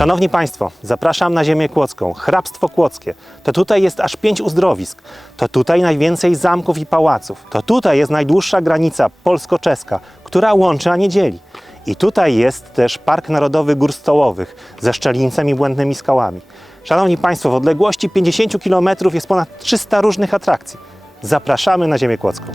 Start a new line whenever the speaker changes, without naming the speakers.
Szanowni Państwo, zapraszam na ziemię kłodzką, hrabstwo kłodzkie. To tutaj jest aż pięć uzdrowisk. To tutaj najwięcej zamków i pałaców. To tutaj jest najdłuższa granica polsko-czeska, która łączy, a nie dzieli. I tutaj jest też Park Narodowy Gór Stołowych ze szczelińcem i błędnymi skałami. Szanowni Państwo, w odległości 50 km jest ponad 300 różnych atrakcji. Zapraszamy na ziemię kłodzką.